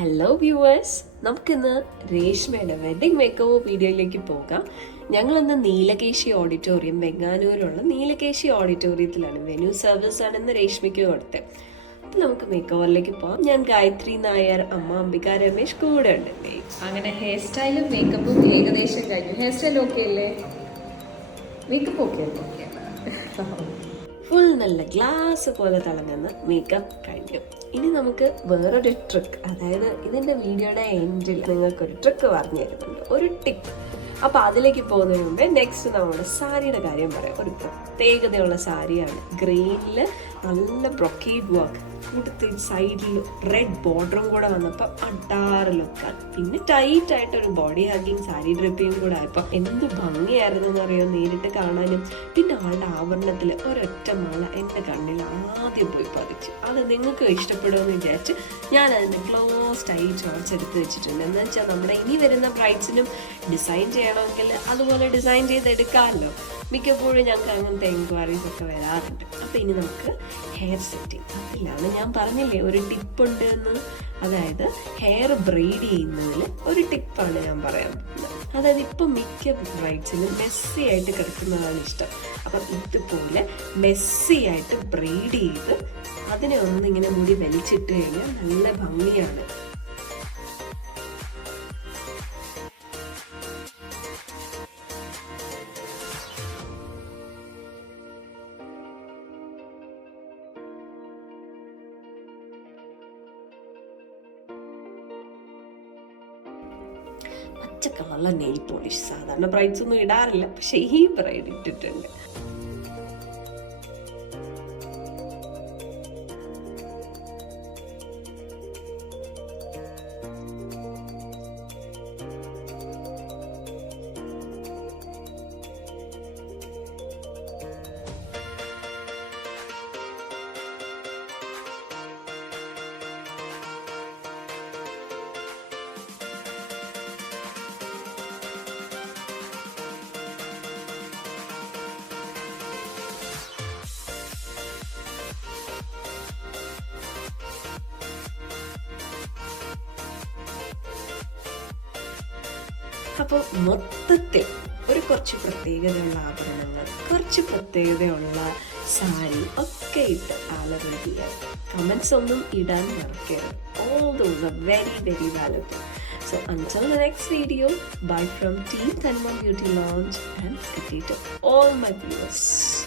Hello viewers, നമുക്കിന്ന് രേഷ്മയുടെ wedding make over വീഡിയോയിലേക്ക് പോകാം. ഞങ്ങളിന്ന് നീലകേശി ഓഡിറ്റോറിയം, വെങ്ങാനൂരുള്ള നീലകേശി ഓഡിറ്റോറിയത്തിലാണ്. വെന്യൂ സർവീസ് ആണ് ഇന്ന് രേഷ്മയ്ക്ക് കൊടുത്തത്. അപ്പം നമുക്ക് മേക്ക് ഓവറിലേക്ക് പോകാം. ഞാൻ ഗായത്രി നായർ, അമ്മ അംബിക രമേശ് കൂടെ ഉണ്ട്. അങ്ങനെ ഹെയർ സ്റ്റൈലും മേക്കപ്പും ഏകദേശം കഴിഞ്ഞു. ഹെയർ സ്റ്റൈൽ ഓക്കെ അല്ലേ? മേക്കപ്പ് ഓക്കെ അല്ലേ? ഫുൾ നല്ല ഗ്ലാസ് പോലെ തിളങ്ങുന്ന മേക്കപ്പ് കഴിഞ്ഞു. ഇനി നമുക്ക് വേറൊരു ട്രിക്ക്, അതായത് ഇതിൻ്റെ വീഡിയോയുടെ എൻഡിൽ നിങ്ങൾക്കൊരു ട്രിക്ക് പറഞ്ഞു തരുന്നുണ്ട്, ഒരു ടിപ്പ്. അപ്പോൾ അതിലേക്ക് പോകുന്നതിന് മുമ്പേ നെക്സ്റ്റ് നമ്മുടെ സാരിയുടെ കാര്യം പറയാം. ഒരു പ്രത്യേകതയുള്ള സാരിയാണ്. ഗ്രീനിൽ നല്ല ബ്രൊക്കേഡ് വർക്ക് കൊടുത്ത് സൈഡിൽ റെഡ് ബോർഡറും കൂടെ വന്നപ്പോൾ അഡാറ് ലുക്കാണ്. പിന്നെ ടൈറ്റ് ആയിട്ടൊരു ബോഡി ഹഗ്ഗിങ് സാരി ഡ്രിപ്പിയും കൂടെ ആയപ്പോൾ എന്ത് ഭംഗിയായിരുന്നു എന്നറിയോ നേരിട്ട് കാണാനും. പിന്നെ ആളുടെ ആഭരണത്തിൽ ഒരൊറ്റ മാല എൻ്റെ കണ്ണിൽ ആദ്യം പോയി പതിച്ചു. അത് നിങ്ങൾക്ക് ഇഷ്ടപ്പെടുമെന്ന് വിചാരിച്ച് ഞാൻ അതിൻ്റെ ക്ലോസ്ഡ് ആയി ചോർച്ചെടുത്ത് വെച്ചിട്ടുണ്ട്. എന്ന് വെച്ചാൽ നമ്മുടെ ഇനി വരുന്ന ബ്രൈഡ്സിനും ഡിസൈൻ ചെയ്യണമെങ്കിൽ അതുപോലെ ഡിസൈൻ ചെയ്തെടുക്കാമല്ലോ. മിക്കപ്പോഴും ഞങ്ങൾക്ക് അങ്ങനത്തെ എൻക്വയറീസ് ഒക്കെ വരാറുണ്ട്. അപ്പോൾ ഇനി നമുക്ക് ഹെയർ സെറ്റിംഗ്, അതിലാണ് ഞാൻ പറഞ്ഞില്ലേ ഒരു ടിപ്പുണ്ട് എന്ന്. അതായത് ഹെയർ ബ്രെയ്ഡ് ചെയ്യുന്നതിൽ ഒരു ടിപ്പാണ് ഞാൻ പറയാൻ പോകുന്നത്. അതായത് ഇപ്പം മിക്ക ബ്രൈഡ്സിനും മെസ്സി ആയിട്ട് കിടക്കുന്നതാണ് ഇഷ്ടം. അപ്പം ഇതുപോലെ മെസ്സി ആയിട്ട് ബ്രെയ്ഡ് ചെയ്ത് അതിനെ ഒന്നിങ്ങനെ മുടി വലിച്ചിട്ട് കഴിഞ്ഞാൽ നല്ല ഭംഗിയാണ്. പച്ച കളറിലെ നെയിൽ പോളിഷ് സാധാരണ ബ്രൈഡ്സ് ഒന്നും ഇടാറില്ല, പക്ഷെ ഈ ബ്രൈഡ് ഇട്ടിട്ടുണ്ട്. അപ്പോൾ മൊത്തത്തിൽ ഒരു കുറച്ച് പ്രത്യേകതയുള്ള ആഭരണങ്ങൾ, കുറച്ച് പ്രത്യേകതയുള്ള സാരി ഒക്കെ ഇട്ട് ആലറിയാം. കമൻസ് ഒന്നും ഇടാൻ മറക്കരുത്. All those are very, very valuable. So until the next video, bye from Team Tanma Beauty Lounge and good day to all my viewers.